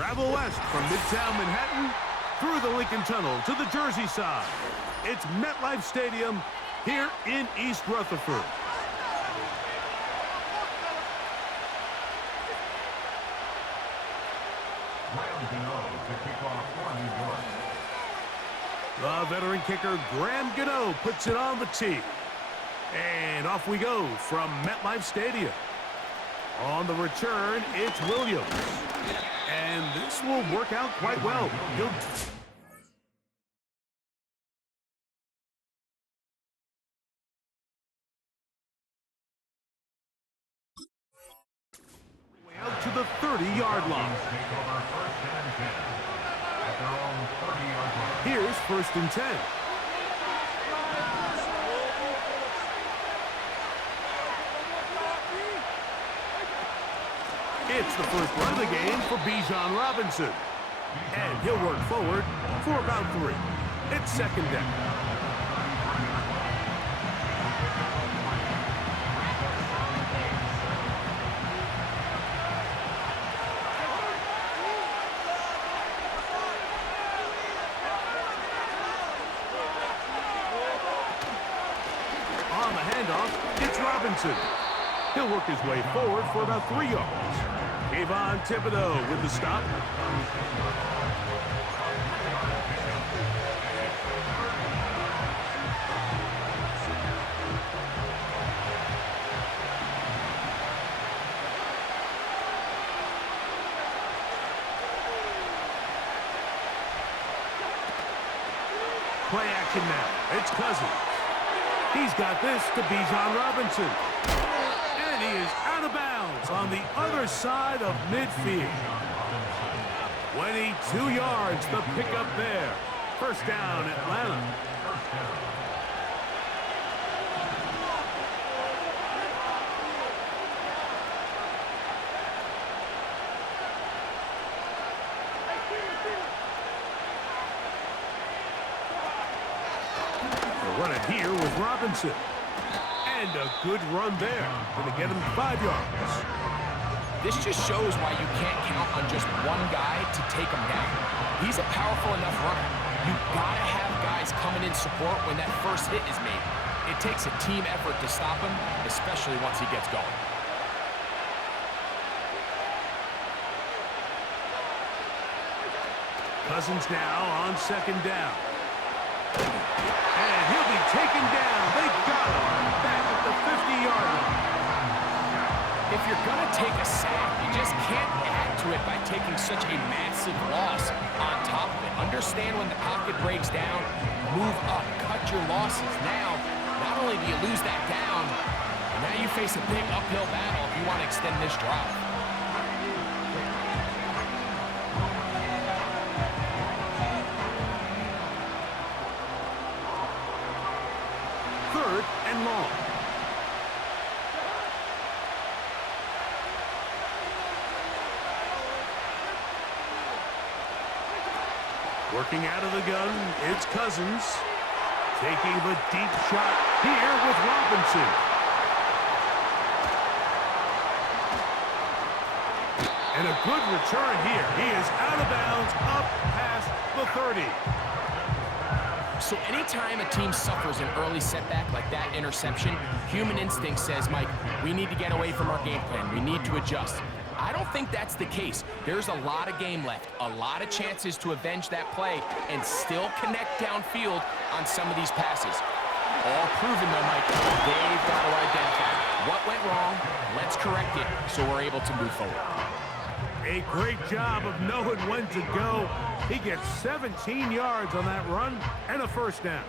Travel west from Midtown Manhattan through the Lincoln Tunnel to the Jersey side. It's MetLife Stadium here in East Rutherford. The veteran kicker, Graham Gano, puts it on the tee. And off we go from MetLife Stadium. On the return, it's Williams. And this will work out quite well. Out to the 30-yard line. Here's 1st and 10. It's the first run of the game for Bijan Robinson. And he'll work forward for about 3. It's 2nd down. On the handoff, it's Robinson. He'll work his way forward for about 3 yards. Kayvon Thibodeau with the stop. Play action now. It's Cousins. He's got this to Bijan Robinson. And he is out of bounds on the other side of midfield. 22 yards, the pickup there. 1st down, Atlanta. The run it here was Robinson. And a good run there. Going to get him 5 yards. This just shows why you can't count on just one guy to take him down. He's a powerful enough runner. You gotta have guys coming in support when that first hit is made. It takes a team effort to stop him, especially once he gets going. Cousins now on 2nd down. And he'll be taken down. They got him back at the 50-yard line. If you're going to take a sack, you just can't add to it by taking such a massive loss on top of it. Understand when the pocket breaks down, move up, cut your losses. Now, not only do you lose that down, but now you face a big uphill battle if you want to extend this drive. 3rd and long. Working out of the gun, it's Cousins. Taking the deep shot here with Robinson. And a good return here. He is out of bounds, up past the 30. So anytime a team suffers an early setback like that interception, human instinct says, Mike, we need to get away from our game plan. We need to adjust. I don't think that's the case. There's a lot of game left, a lot of chances to avenge that play and still connect downfield on some of these passes. All proven, though, Mike, they've got to identify what went wrong, let's correct it so we're able to move forward. A great job of knowing when to go. He gets 17 yards on that run and a 1st down.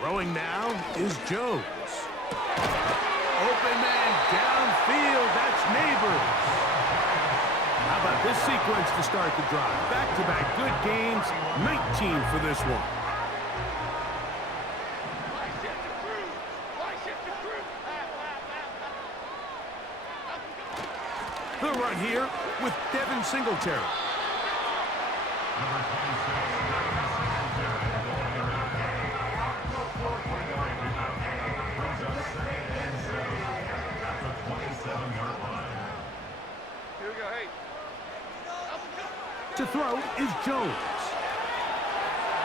Throwing now is Jones. Open man downfield. That's Neighbors. How about this sequence to start the drive? Back-to-back good games. 19 for this one. The run here with Devin Singletary. throw is Jones.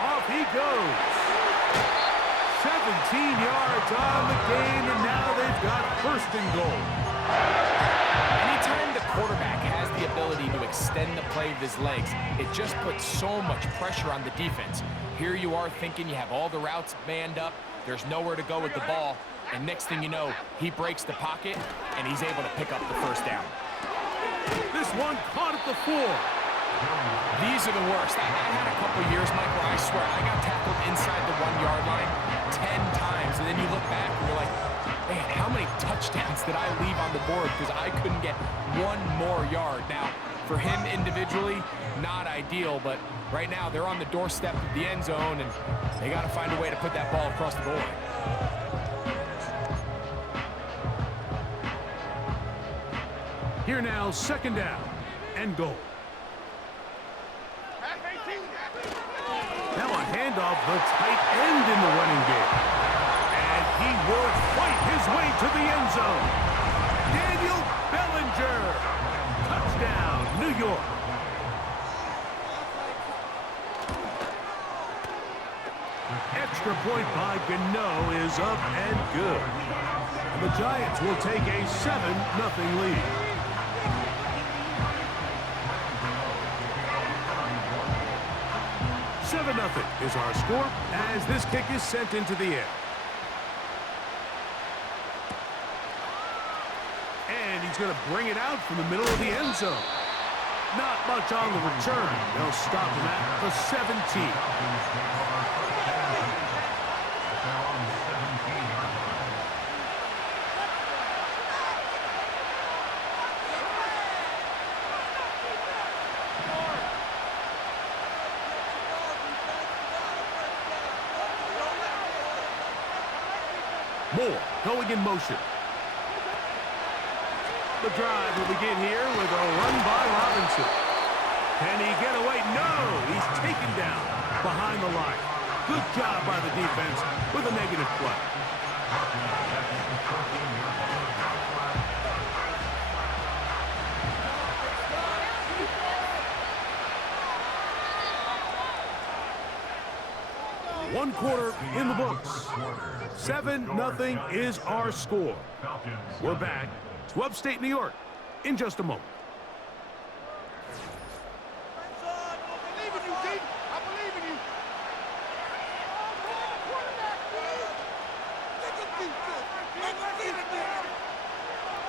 Off he goes. 17 yards on the gain, and now they've got first and goal. Anytime the quarterback has the ability to extend the play with his legs, it just puts so much pressure on the defense. Here you are thinking you have all the routes manned up, there's nowhere to go with the ball, and next thing you know, he breaks the pocket, and he's able to pick up the first down. This one caught at the 4. These are the worst. I had a couple years, Mike, where I swear I got tackled inside the 1-yard line 10 times, and then you look back and you're like, man, how many touchdowns did I leave on the board because I couldn't get one more yard? Now, for him individually, not ideal, but right now they're on the doorstep of the end zone, and they got to find a way to put that ball across the goal line. Here now, second down and goal. Now a handoff, the tight end in the running game. And he will fight his way to the end zone. Daniel Bellinger. Touchdown, New York. Extra point by Gano is up and good. And the Giants will take a 7-0 lead. 7-0 is our score as this kick is sent into the air. And he's going to bring it out from the middle of the end zone. Not much on the return. They'll stop him at the 17. Moore going in motion. The drive will begin here with a run by Robinson. Can he get away? No! He's taken down behind the line. Good job by the defense with a negative play. One quarter in the books. 7-0 is our score. We're back to upstate New York in just a moment.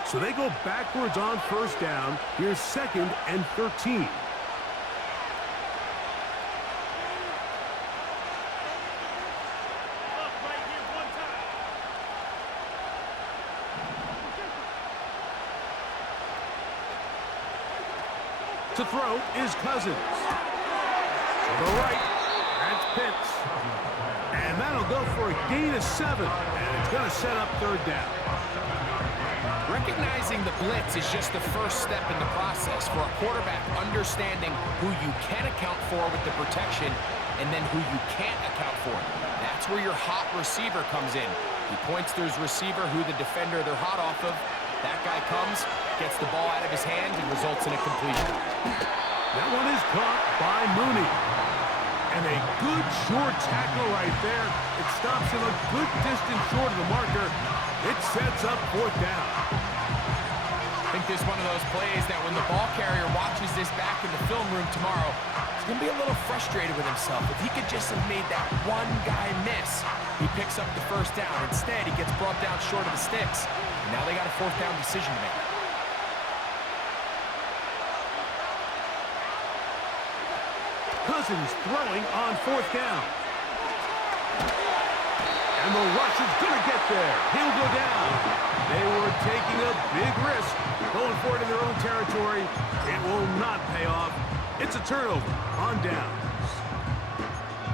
So they go backwards on first down. Here's 2nd and 13. To throw is Cousins. To the right, that's Pitts. And that'll go for a gain of 7. And it's going to set up 3rd down. Recognizing the blitz is just the first step in the process for a quarterback understanding who you can account for with the protection and then who you can't account for. That's where your hot receiver comes in. He points to his receiver who the defender they're hot off of. That guy comes, gets the ball out of his hand, and results in a completion. That one is caught by Mooney. And a good short tackle right there. It stops him a good distance short of the marker. It sets up 4th down. I think this is one of those plays that when the ball carrier watches this back in the film room tomorrow, he's going to be a little frustrated with himself. If he could just have made that one guy miss, he picks up the first down. Instead, he gets brought down short of the sticks. And now they got a 4th down decision to make. Cousins throwing on 4th down. And the rush is going to get there. He'll go down. They were taking a big risk going for it in their own territory. It will not pay off. It's a turnover on downs.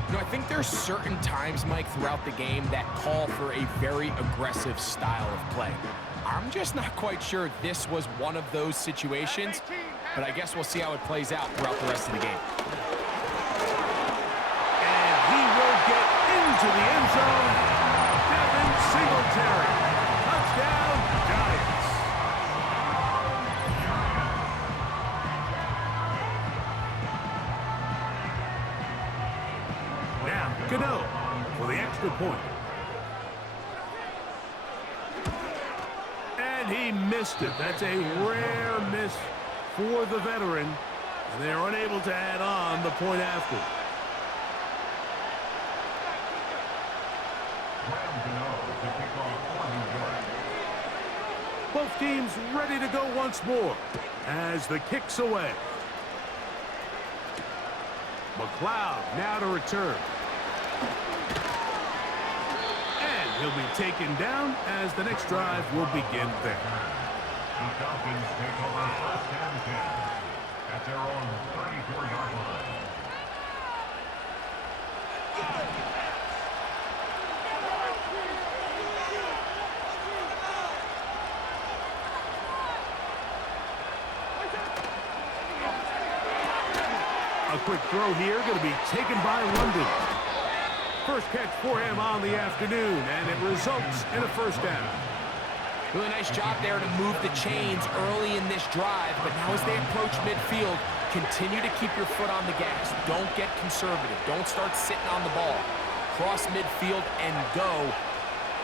You know, I think there's certain times, Mike, throughout the game that call for a very aggressive style of play. I'm just not quite sure this was one of those situations, but I guess we'll see how it plays out throughout the rest of the game. And he will get into the end zone. Devin Singletary. Touchdown, Giants. extra point. And he missed it. That's a rare miss for the veteran. And they're unable to add on the point after. Both teams ready to go once more as the kick's away. McLeod now to return. And he'll be taken down as the next drive will begin there. The Falcons take over first and 10 at their own 34-yard line. A quick throw here, going to be taken by London. First catch for him on the afternoon, and it results in a first down. Really nice job there to move the chains early in this drive, but now as they approach midfield, continue to keep your foot on the gas. Don't get conservative. Don't start sitting on the ball. Cross midfield and go.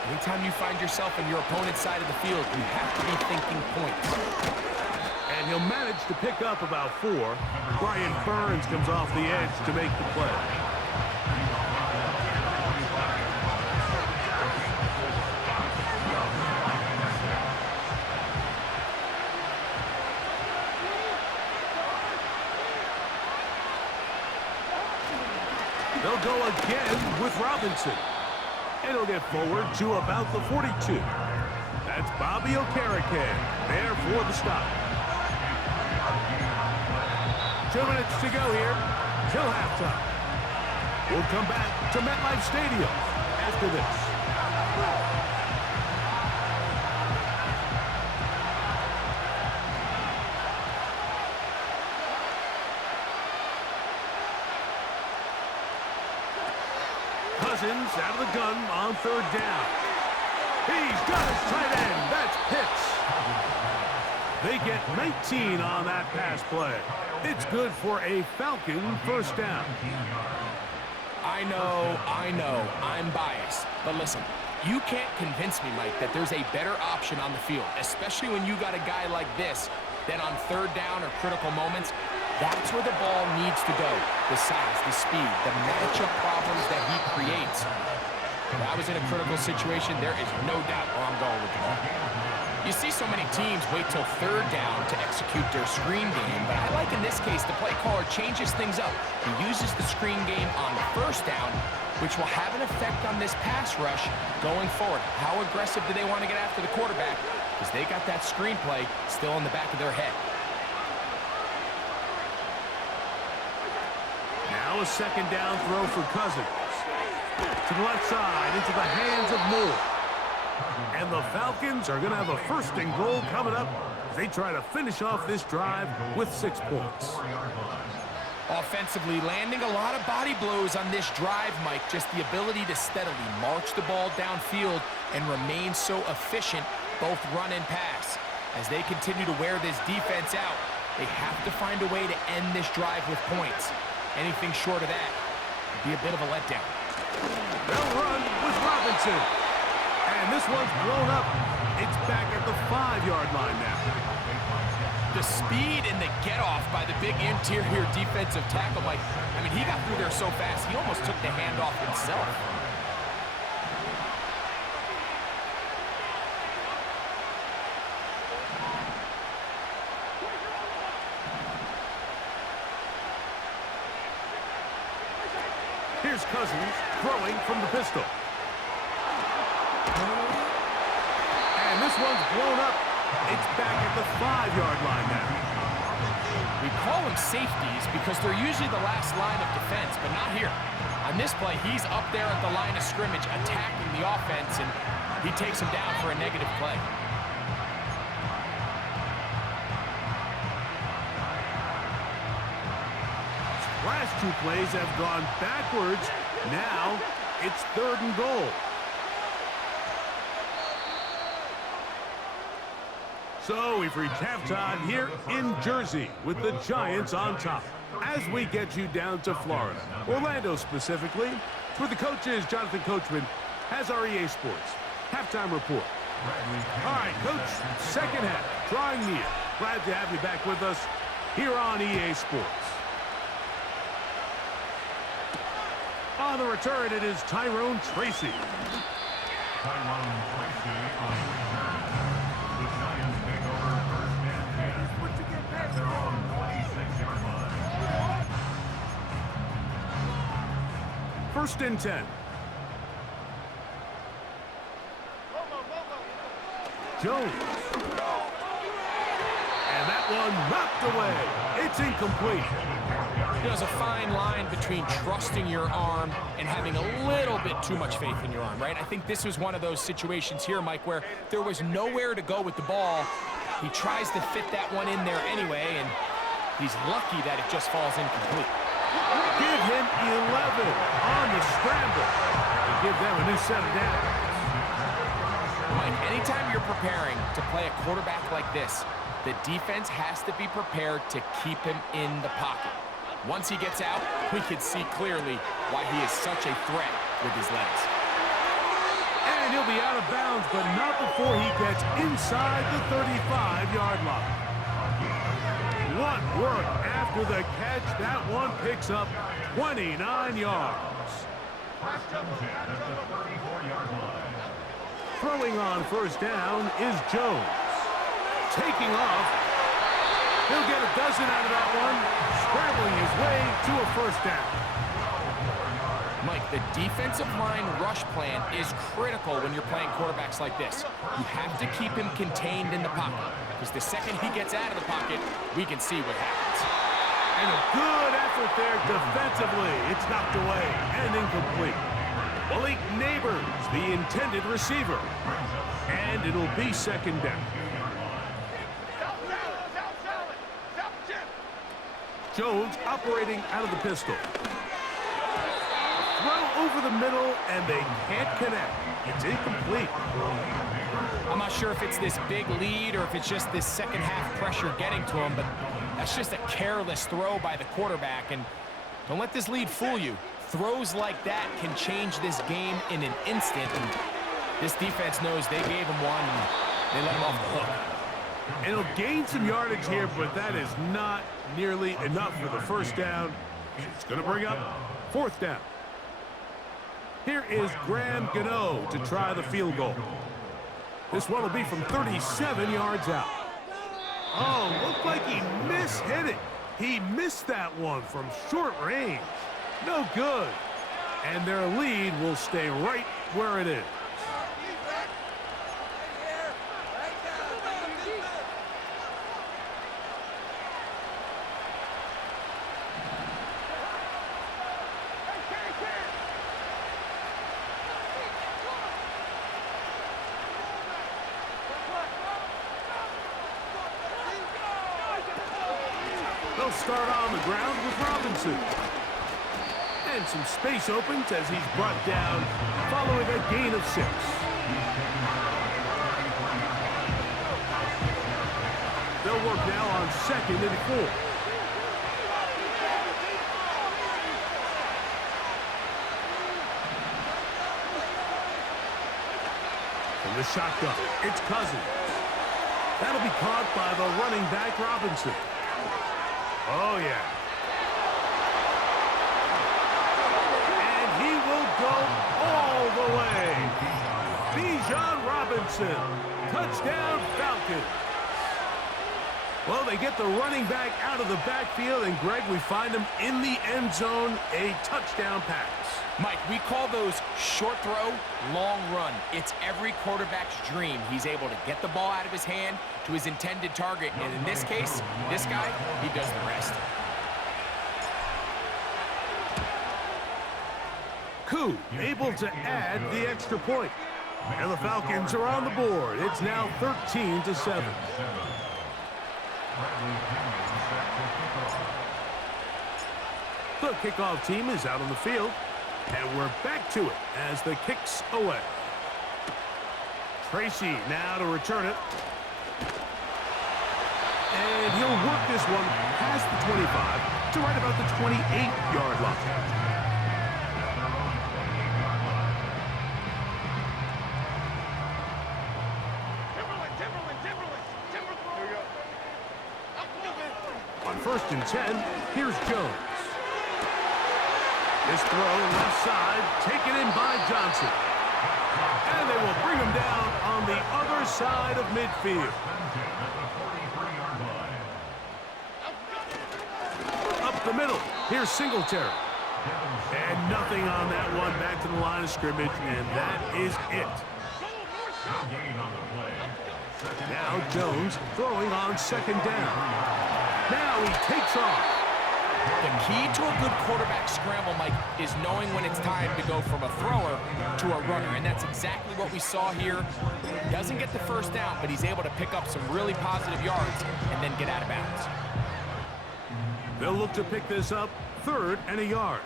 Anytime you find yourself in your opponent's side of the field, you have to be thinking points. And he'll manage to pick up about 4. Brian Burns comes off the edge to make the play. They'll go again with Robinson. And he'll get forward to about the 42. That's Bobby Okereke there for the stop. 2 minutes to go here till halftime. We'll come back to MetLife Stadium after this. Cousins out of the gun on third down. He's got his tight end. That's Pitts. They get 19 on that pass play. It's good for a Falcon first down. I know, I'm biased. But listen, you can't convince me, Mike, that there's a better option on the field, especially when you got a guy like this, that on third down or critical moments, that's where the ball needs to go. The size, the speed, the matchup problems that he creates. If I was in a critical situation, there is no doubt where I'm going with the ball. You see so many teams wait till third down to execute their screen game, but I like in this case the play caller changes things up. He uses the screen game on first down, which will have an effect on this pass rush going forward. How aggressive do they want to get after the quarterback? Because they got that screen play still in the back of their head. Now a second down throw for Cousins. To the left side, into the hands of Moore. And the Falcons are going to have a first and goal coming up as they try to finish off this drive with 6 points. Offensively, landing a lot of body blows on this drive, Mike. Just the ability to steadily march the ball downfield and remain so efficient, both run and pass. As they continue to wear this defense out, they have to find a way to end this drive with points. Anything short of that would be a bit of a letdown. They'll run with Robinson. And this one's blown up. It's back at the 5-yard line now. The speed and the get-off by the big interior defensive tackle, Mike. I mean, he got through there so fast, he almost took the handoff himself. Here's Cousins throwing from the pistol. And this one's blown up. It's back at the 5-yard line now. We call them safeties because they're usually the last line of defense, but not here. On this play, he's up there at the line of scrimmage attacking the offense, and he takes him down for a negative play. Last 2 plays have gone backwards. Now it's 3rd and goal. So we've reached halftime here in Jersey with the Giants on top. As we get you down to Florida, Orlando specifically, For the coaches, Jonathan Coachman has our EA Sports halftime report. All right, Coach, second half, drawing near. Glad to have you back with us here on EA Sports. On the return, it is Tyrone Tracy. Tyrone Tracy on return. The Giants take over first and 10 at their own 26-yard line. First and 10. Jones. And that one knocked away. It's incomplete. There's a fine line between trusting your arm and having a little bit too much faith in your arm, right? I think this was one of those situations here, Mike, where there was nowhere to go with the ball. He tries to fit that one in there anyway, and he's lucky that it just falls incomplete. Give him 11 on the scramble and give them a new set of downs. Mike, anytime you're preparing to play a quarterback like this, the defense has to be prepared to keep him in the pocket. Once he gets out, we can see clearly why he is such a threat with his legs. And he'll be out of bounds, but not before he gets inside the 35-yard line. What work after the catch. That one picks up 29 yards. Throwing on first down is Jones. Taking off. He'll get a dozen out of that one, scrambling his way to a first down. Mike, the defensive line rush plan is critical when you're playing quarterbacks like this. You have to keep him contained in the pocket, because the second he gets out of the pocket, we can see what happens. And a good effort there defensively. It's knocked away and incomplete. Malik Neighbors, the intended receiver. And it'll be second down. Jones operating out of the pistol. Throw over the middle, and they can't connect. It's incomplete. I'm not sure if it's this big lead or if it's just this second half pressure getting to him, but that's just a careless throw by the quarterback. And don't let this lead fool you. Throws like that can change this game in an instant. And this defense knows they gave him one, and they let him off the hook. And he'll gain some yardage here, but that is not nearly enough for the first down. It's going to bring up fourth down. Here is Graham Gano to try the field goal. This one will be from 37 yards out. Oh, looked like he mishit it. He missed that one from short range. No good. And their lead will stay right where it is. They'll start on the ground with Robinson. And some space opens as he's brought down following a gain of 6. They'll work now on second and 4. From the shotgun, it's Cousins. That'll be caught by the running back Robinson. Oh, yeah. And he will go all the way. Bijan Robinson. Touchdown, Falcons. Well, they get the running back out of the backfield, and, Greg, we find him in the end zone, a touchdown pass. Mike, we call those short throw, long run. It's every quarterback's dream. He's able to get the ball out of his hand to his intended target, and in this case, this guy, he does the rest. Koo able to add the extra point. And the Falcons are on the board. It's now 13-7. The kickoff team is out on the field. And we're back to it as the kick's away. Tracy now to return it. And he'll work this one past the 25 to right about the 28-yard line. 1st and 10. Here's Jones. This throw left side, taken in by Johnson. And they will bring him down on the other side of midfield. Up the middle, here's Singletary. And nothing on that one, back to the line of scrimmage, and that is it. Now Jones throwing on 2nd down. Now he takes off. The key to a good quarterback scramble, Mike, is knowing when it's time to go from a thrower to a runner, and that's exactly what we saw here. Doesn't get the 1st down, but he's able to pick up some really positive yards and then get out of bounds. They'll look to pick this up 3rd and a yard.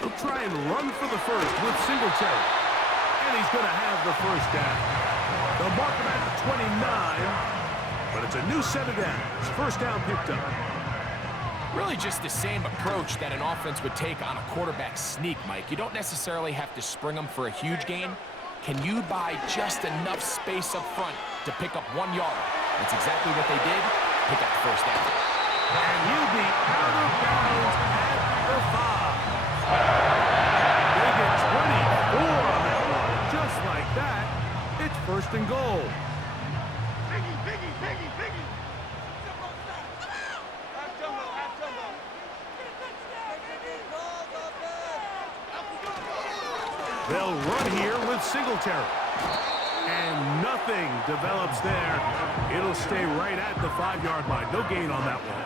They'll try and run for the 1st with Singletary. And he's going to have the 1st down. They'll mark him at the 29. But it's a new set of downs. 1st down picked up. Really just the same approach that an offense would take on a quarterback sneak, Mike. You don't necessarily have to spring them for a huge gain. Can you buy just enough space up front to pick up 1 yard? That's exactly what they did. Pick up the 1st down. And he'll be out of bounds at the 5. They get 24 on that one. Just like that, it's 1st and goal. They'll run here with Singletary. And nothing develops there. It'll stay right at the 5-yard line. No gain on that one.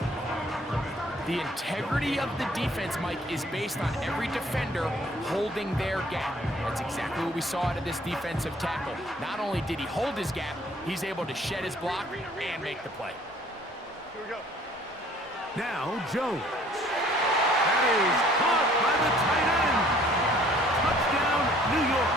The integrity of the defense, Mike, is based on every defender holding their gap. That's exactly what we saw out of this defensive tackle. Not only did he hold his gap, he's able to shed his block and make the play. Here we go. Now, Jones. That is caught by the tight end. Touchdown, New York.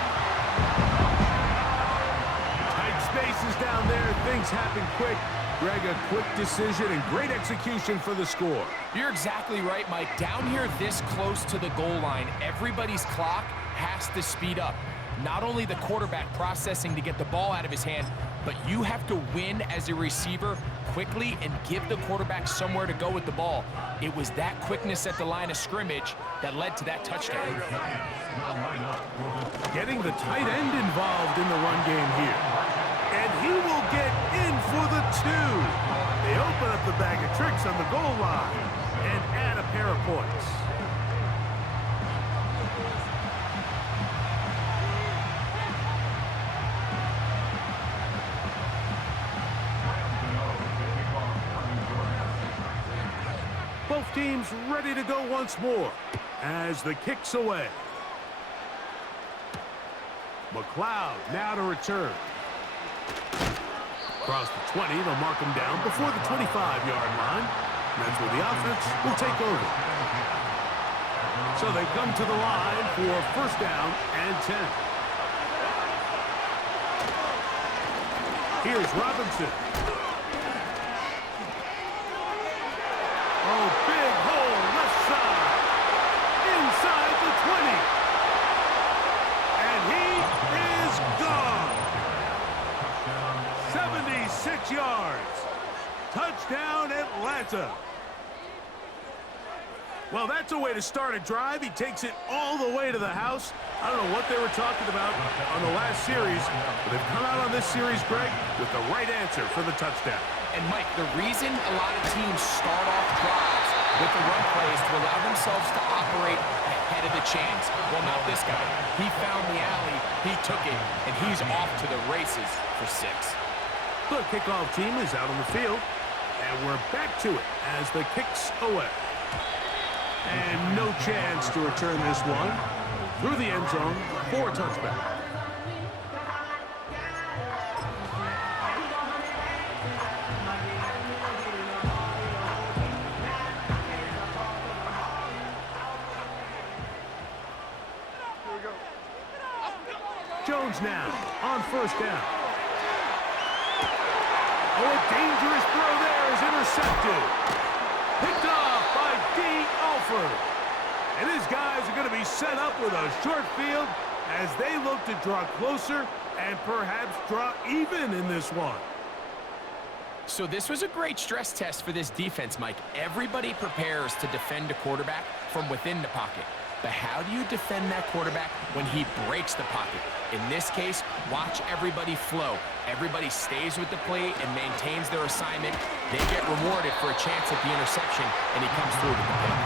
Tight spaces down there. Things happen quick. Greg, a quick decision and great execution for the score. You're exactly right, Mike. Down here this close to the goal line, everybody's clock has to speed up. Not only the quarterback processing to get the ball out of his hand, but you have to win as a receiver quickly and give the quarterback somewhere to go with the ball. It was that quickness at the line of scrimmage that led to that touchdown. Getting the tight end involved in the run game here. And he will get in for the 2. They open up the bag of tricks on the goal line and add a pair of points. Both teams ready to go once more as the kick's away. McLeod now to return. Across the 20, they'll mark him down before the 25-yard line. That's where the offense will take over. So they come to the line for 1st down and 10. Here's Robinson. Oh, big hole left side. Inside the 20. And he is gone. 76 yards. Touchdown, Atlanta. Well, that's a way to start a drive. He takes it all the way to the house. I don't know what they were talking about on the last series, but they've come out on this series, Greg, with the right answer for the touchdown. And, Mike, the reason a lot of teams start off drives with the run play is to allow themselves to operate ahead of the chains. Well, not this guy. He found the alley, he took it, and he's off to the races for 6. The kickoff team is out on the field, and we're back to it as the kick's away. And no chance to return this one through the end zone for a touchback. Jones now on 1st down. Oh, a dangerous throw there is intercepted. Picked off by D. Alford. And his guys are going to be set up with a short field as they look to draw closer and perhaps draw even in this one. So this was a great stress test for this defense, Mike. Everybody prepares to defend a quarterback from within the pocket. But how do you defend that quarterback when he breaks the pocket? In this case, watch everybody flow. Everybody stays with the play and maintains their assignment. They get rewarded for a chance at the interception, and he comes through with the pick.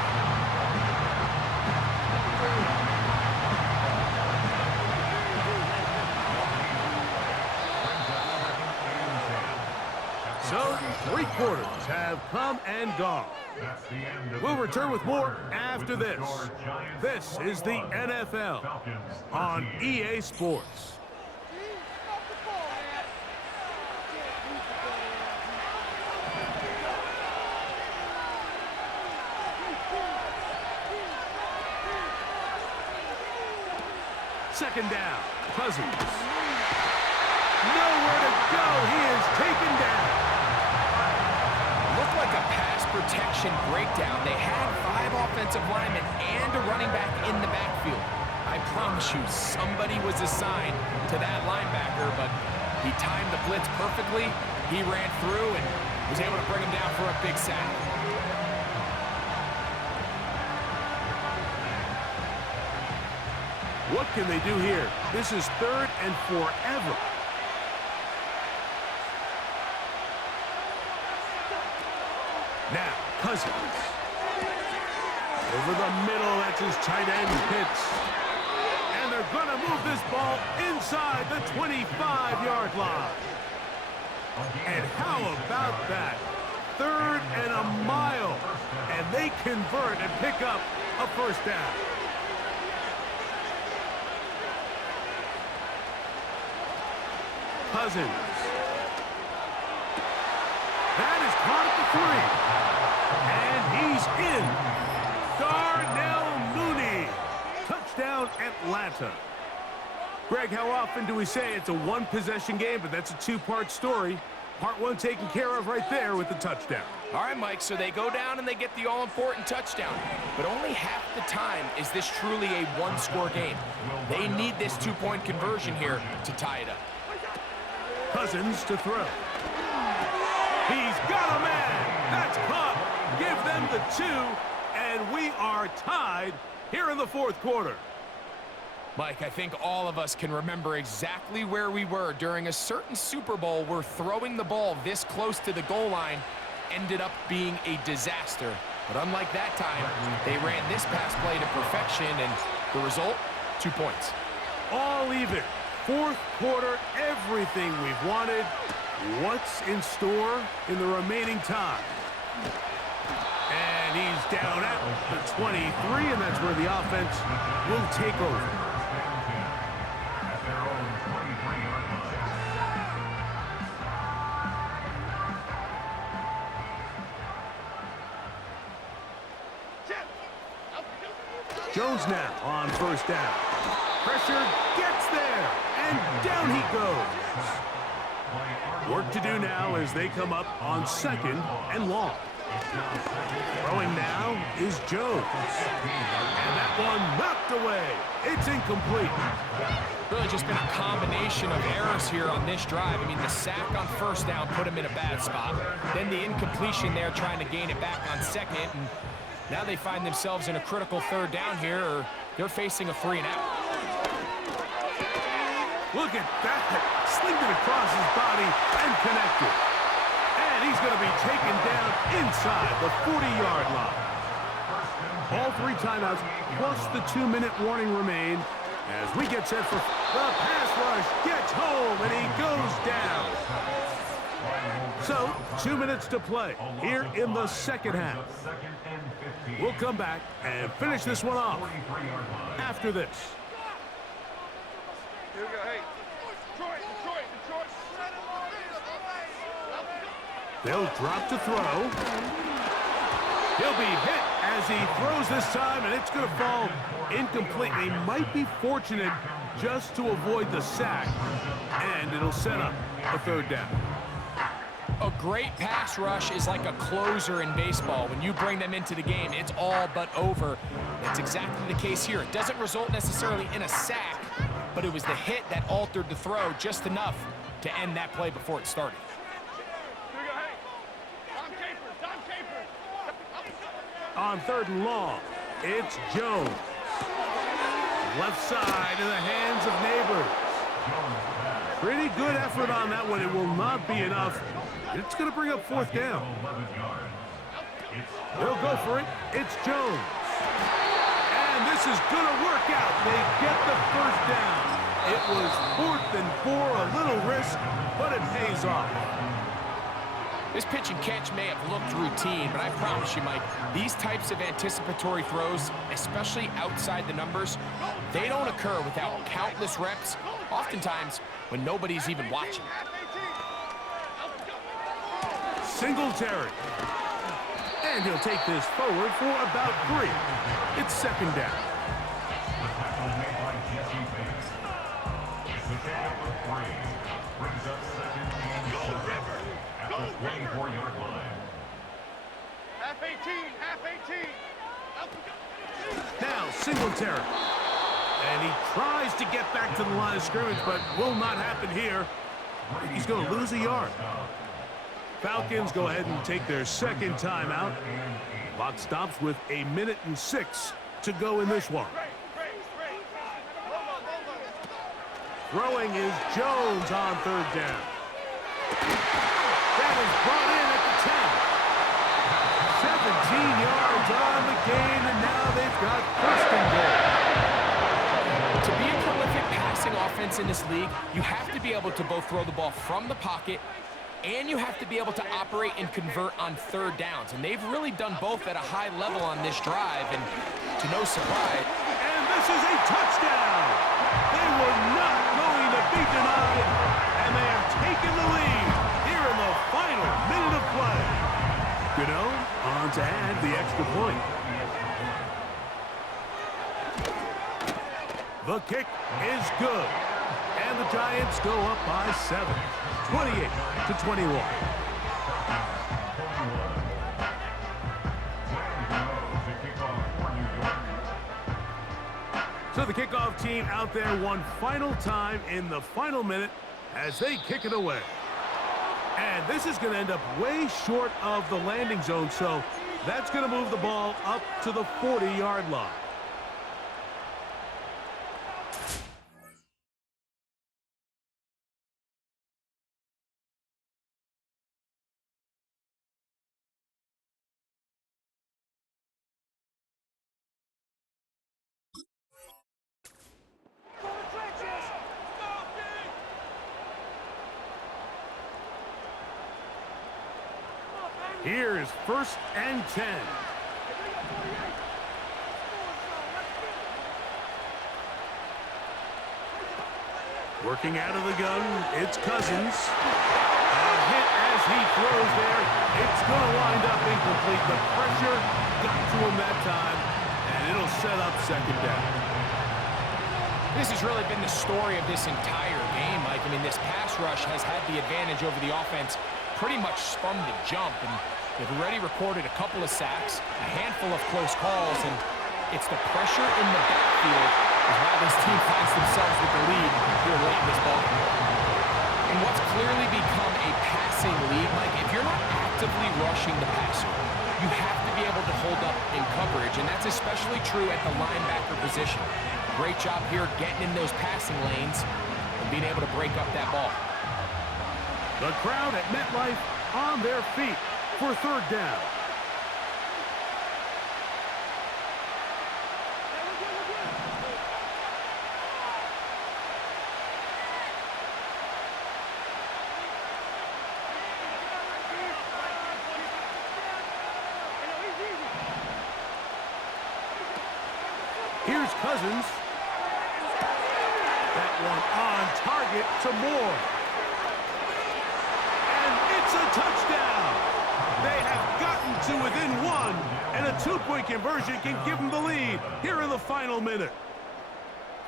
So, 3 quarters have come and gone. We'll return with more after this. This is the NFL on EA Sports. Second down, Cousins. Nowhere to go. He is taken down. Looked like a pass protection breakdown. They had 5 offensive linemen and a running back in the backfield. I promise you, somebody was assigned to that linebacker, but he timed the blitz perfectly. He ran through and was able to bring him down for a big sack. What can they do here? This is 3rd and forever. Now, Cousins. Over the middle, that's his tight end, Pitts. And they're going to move this ball inside the 25-yard line. And how about that? 3rd and a mile. And they convert and pick up a first down. Cousins. That is caught at the 3. And he's in. Darnell Mooney. Touchdown, Atlanta. Greg, how often do we say it's a one-possession game, but that's a 2-part story? Part 1 taken care of right there with the touchdown. All right, Mike, so they go down and they get the all-important touchdown. But only half the time is this truly a one-score game. They need this 2-point conversion here to tie it up. Cousins to throw. He's got a man. That's caught. Give them the 2, and we are tied here in the 4th quarter. Mike, I think all of us can remember exactly where we were during a certain Super Bowl where throwing the ball this close to the goal line ended up being a disaster. But unlike that time, they ran this pass play to perfection, and the result, 2 points. All even. 4th quarter, everything we've wanted. What's in store in the remaining time? And he's down at the 23, and that's where the offense will take over. At their own 23-yard line. Jones now on 1st down. Pressure gets there, and down he goes. Work to do now as they come up on 2nd and long. Throwing now is Jones. And that one knocked away. It's incomplete. Really just been a combination of errors here on this drive. I mean, the sack on 1st down put him in a bad spot. Then the incompletion there trying to gain it back on 2nd. And now they find themselves in a critical 3rd down here, or they're facing a 3-and-out. Look at that. Slinged it across his body and connected. And he's going to be taken down inside the 40-yard line. All 3 timeouts plus the 2-minute warning remain as we get set for the pass rush. Gets home and he goes down. So 2 minutes to play here in the 2nd half. We'll come back and finish this one off after this. Here we go, hey. They'll drop to throw. He'll be hit as he throws this time, and it's going to fall incomplete. He might be fortunate just to avoid the sack, and it'll set up a 3rd down. A great pass rush is like a closer in baseball. When you bring them into the game, it's all but over. That's exactly the case here. It doesn't result necessarily in a sack, but it was the hit that altered the throw just enough to end that play before it started. Here we go, hey. On 3rd and long, it's Jones. Left side in the hands of Neighbors. Pretty good effort on that one. It will not be enough. It's going to bring up 4th down. They'll go for it. It's Jones. And this is going to work out. They get the 1st down. It was 4th and 4, a little risk, but it pays off. This pitch and catch may have looked routine, but I promise you, Mike, these types of anticipatory throws, especially outside the numbers, they don't occur without countless reps, oftentimes when nobody's even watching. Singletary. And he'll take this forward for about 3. It's 2nd down. Brings up 2nd and 7 at the 24-yard line. Half 18, half 18. Now Singletary. And he tries to get back to the line of scrimmage, but will not happen here. He's going to lose a yard. Falcons go ahead and take their 2nd timeout. Clock stops with 1:06 to go in this one. Throwing is Jones on 3rd down. That is brought in at the 10. 17 yards on the gain, and now they've got 1st and goal. To be a prolific passing offense in this league, you have to be able to both throw the ball from the pocket and you have to be able to operate and convert on 3rd downs. And they've really done both at a high level on this drive, and to no surprise. And this is a touchdown! They were not going to be denied, and they have taken the lead here in the final minute of play. Gano on to add the extra point. The kick is good, and the Giants go up by 7, 28-21. So the kickoff team out there one final time in the final minute as they kick it away. And this is going to end up way short of the landing zone, so that's going to move the ball up to the 40-yard line. Here is 1st and 10. Working out of the gun, it's Cousins. A hit as he throws there. It's going to wind up incomplete. The pressure got to him that time, and it'll set up 2nd down. This has really been the story of this entire game, Mike. I mean, this pass rush has had the advantage over the offense pretty much from the jump, and they've already recorded a couple of sacks, a handful of close calls, and it's the pressure in the backfield is why this team finds themselves with the lead here late in this ball game. And what's clearly become a passing league, Mike, if you're not actively rushing the passer, you have to be able to hold up in coverage, and that's especially true at the linebacker position. Great job here getting in those passing lanes and being able to break up that ball. The crowd at MetLife on their feet for 3rd down. Here's Cousins. That one on target to Moore. It's a touchdown. They have gotten to within 1, and a 2-point conversion can give them the lead here in the final minute.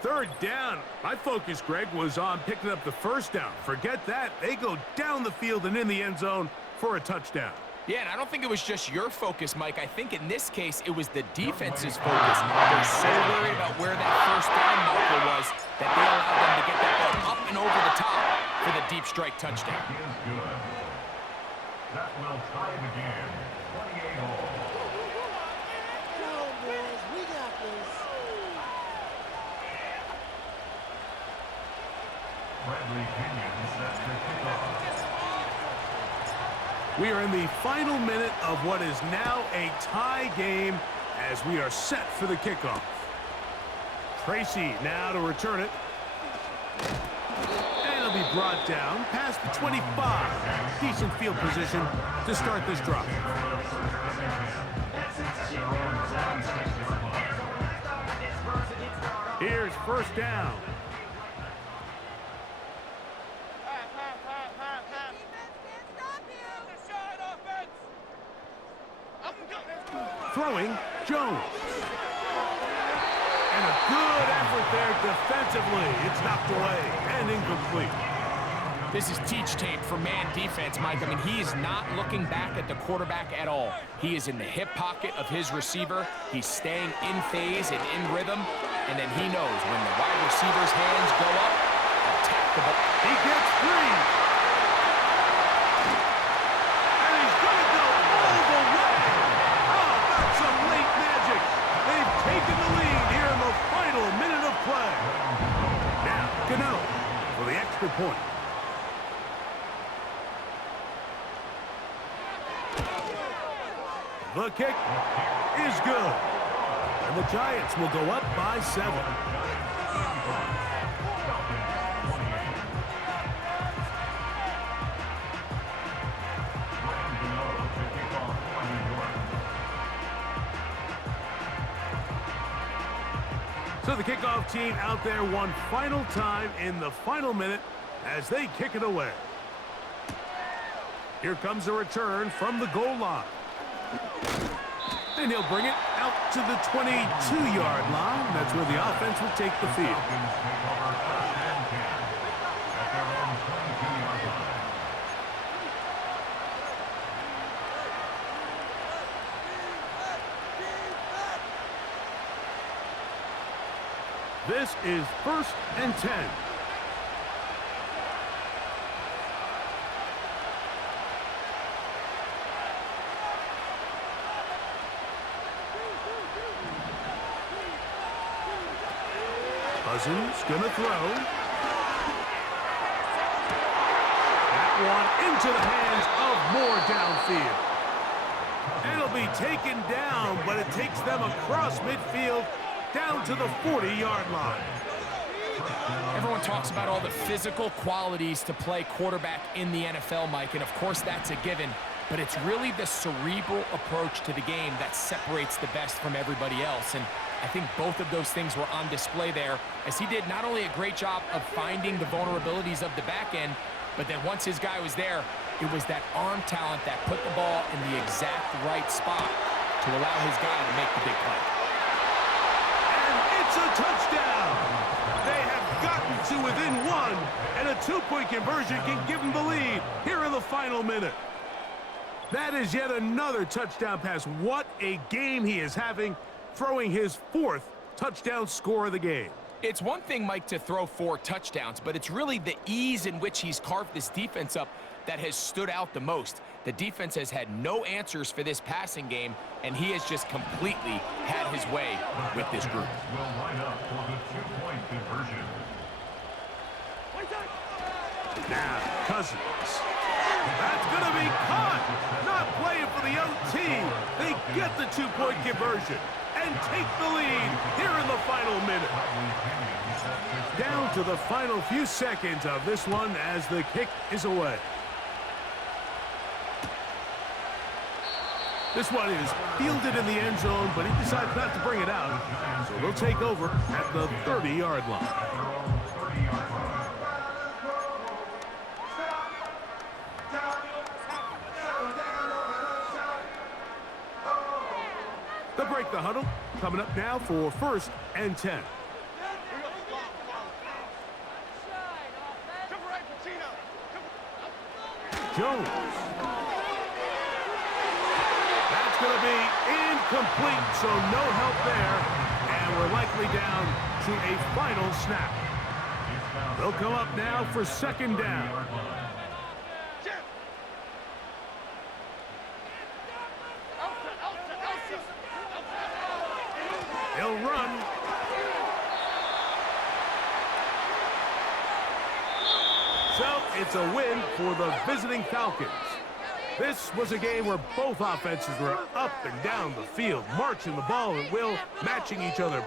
3rd down. My focus, Greg, was on picking up the 1st down. Forget that. They go down the field and in the end zone for a touchdown. Yeah, and I don't think it was just your focus, Mike. I think in this case, it was the defense's focus. They're so worried about where that 1st down marker was that they allowed them to get that ball up and over the top for the deep strike touchdown. That will tie it again. 28 all. We are in the final minute of what is now a tie game as we are set for the kickoff. Tracy now to return it. And it'll be brought down past the 25. Decent field position to start this drive. Here's first down. Throwing, Jones. And a good effort there defensively. It's knocked away and incomplete. This is teach tape for man defense, Mike. I mean, he is not looking back at the quarterback at all. He is in the hip pocket of his receiver. He's staying in phase and in rhythm. And then he knows when the wide receiver's hands go up, attack the ball. He gets free. And he's going to go all the way. How about some late magic? They've taken the lead here in the final minute of play. Now, Gano for the extra point. The kick is good. And the Giants will go up by 7. So the kickoff team out there one final time in the final minute as they kick it away. Here comes a return from the goal line. And he'll bring it out to the 22-yard line. That's where the offense will take the field. This is 1st and 10. Cousins gonna throw. That one into the hands of Moore downfield. And it'll be taken down, but it takes them across midfield down to the 40-yard line. Everyone talks about all the physical qualities to play quarterback in the NFL, Mike, and of course that's a given. But it's really the cerebral approach to the game that separates the best from everybody else. And I think both of those things were on display there, as he did not only a great job of finding the vulnerabilities of the back end, but then once his guy was there, it was that arm talent that put the ball in the exact right spot to allow his guy to make the big play. And it's a touchdown! They have gotten to within 1, and a 2-point conversion can give them the lead here in the final minute. That is yet another touchdown pass. What a game he is having, throwing his 4th touchdown score of the game. It's one thing, Mike, to throw 4 touchdowns, but it's really the ease in which he's carved this defense up that has stood out the most. The defense has had no answers for this passing game, and he has just completely had his way with this group. Will line up for the 2-point conversion. Now, Cousins. That's going to be caught. Not playing for the OT. They get the 2-point conversion and take the lead here in the final minute. Down to the final few seconds of this one as the kick is away. This one is fielded in the end zone, but he decides not to bring it out. So they'll take over at the 30-yard line. They'll break the huddle. Coming up now for 1st and 10. Jones. That's going to be incomplete, so no help there. And we're likely down to a final snap. They'll come up now for 2nd down. He'll run. So it's a win for the visiting Falcons. This was a game where both offenses were up and down the field, marching the ball at will, matching each other